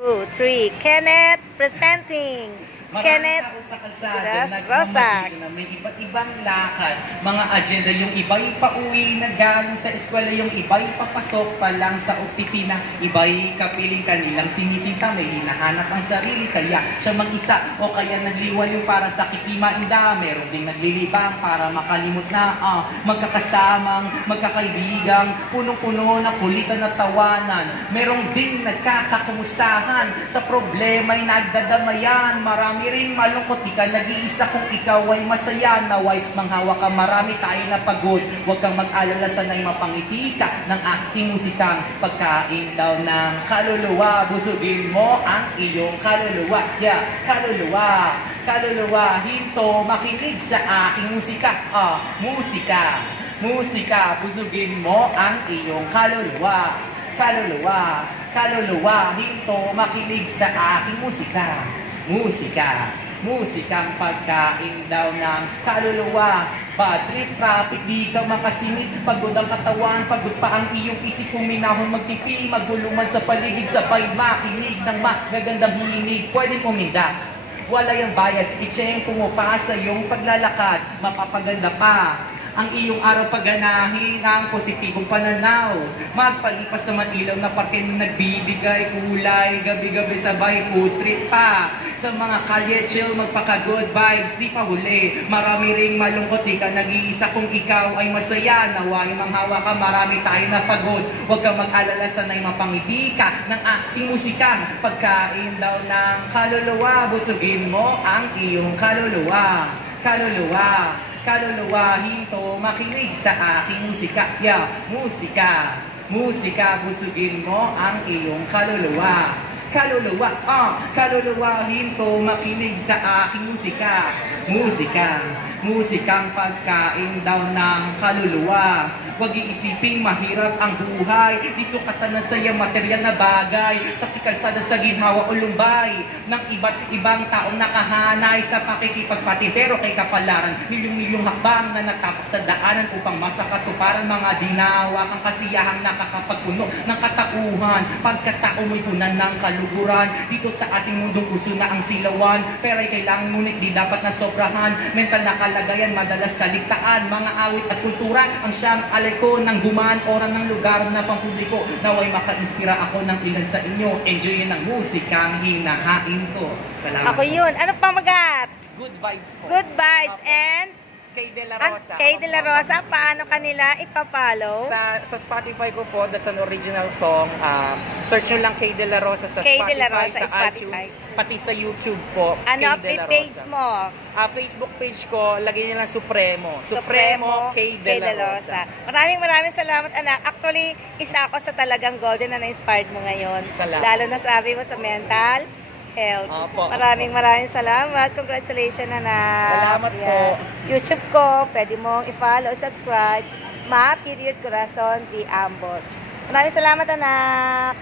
2, 3. Kenneth presenting. Kenneth Marami sa kalsada Rosak. na may iba't ibang lakad, mga agenda, yung iba'y pauwi na galing sa eskwela, yung iba'y papasok pa lang sa opisina, iba'y kapiling kanilang sinisinta, may hinahanap ang sarili, kaya siya mag-isa o kaya nagliwaliw para sa kikimainda, meron ding naglilibang para makalimot na magkakasamang, magkakaibigang, punong-puno na kulitan na tawanan, meron ding nagkakakumustahan, sa problema'y nagdadamayan, marami rin malungkot, di ka nag-iisa kung ikaw ay masaya, naway manghawa ka, marami tayo na pagod, huwag kang mag-alala, sanay mapangiti ka ng aking musikang pagkain daw ng kaluluwa, busugin mo ang iyong kaluluwa, kaluluwa, kaluluwa, hinto, makinig sa aking musika, musika, busugin mo ang iyong kaluluwa, kaluluwa, kaluluwa, hinto, makinig sa aking musika. Musikang pagkain daw ng kaluluwa. Bad trip, traffic, di ka makasingit, pagod ang katawan, pagod pa ang iyong isip, huminahon magtipi, maguluman sa paligid, sabay makinig ng magagandang himig, pwedeng uminda. Wala yung bayad, itsyempo mo pa sa iyong paglalakad, mapapaganda pa ang iyong araw, pagganahin ang positibong pananaw, magpalipas sa matilaw na parte na nagbibigay kulay, gabi-gabi sabay food trip pa sa mga kalye, chill, magpaka-good vibes, di pa huli, marami ring malungkot, di ka nag-iisa kung ikaw ay masaya, naway manghawa ka, marami tayo na pagod, huwag kang mag-alala, sanay mapangiti ka ng ating musikang pagkain daw ng kaluluwa, busugin mo ang iyong kaluluwa, kaluluwa, kaluluwa, hinto, makinig sa aking musika, musika, busugin mo ang iyong kaluluwa, kaluluwa, kaluluwa, hinto, makinig sa aking musika, musikang pagkain daw ng kaluluwa. Huwag iisiping mahirap ang buhay, di sukatan na saya material na bagay, saksi kalsada sa ginhawa o lumbay ng iba't ibang taong nakahanay sa pakikipagpati, pero kay kapalaran, milyong-milyong hakbang na nagtapak sa daanan upang masakatuparan, mga dinawa kang kasiyahang nakakapagpuno ng katauhan, pagkatao mo'y punan ng kaluguran, dito sa ating mundong uso na ang silawan, pero ay kailangan ngunit di dapat na sobrahan, mental na kalagayan, madalas kaligtaan, mga awit at kultura, ang siyang alay ko ng gumaan oran ng lugar na pampubliko, naway maka-inspira ako ng ilan sa inyo, enjoyin ang musikang hinahain ko. Salamat. Ako yun. Ano pa magat? Good vibes po. Good vibes and Kay De La Rosa. Kay De La Rosa, paano kanila ipapollow? Sa Spotify ko po, that's an original song. Search nyo lang Kay De La Rosa sa Kay Spotify, De La Rosa, sa Spotify. iTunes, pati sa YouTube po. Ano Kay De La page Rosa. mo? Facebook page ko, lagay nyo lang Supremo. Kay De La Rosa. Maraming salamat, anak. Actually, isa ako sa talagang golden na na-inspired mo ngayon. Salamat. Lalo na sabi mo sa mental health. Opo, Maraming salamat. Congratulations, anak. Salamat po. YouTube ko, pwede mong i-follow, subscribe. Ma, period, corazon, di ambos. Maraming salamat, anak.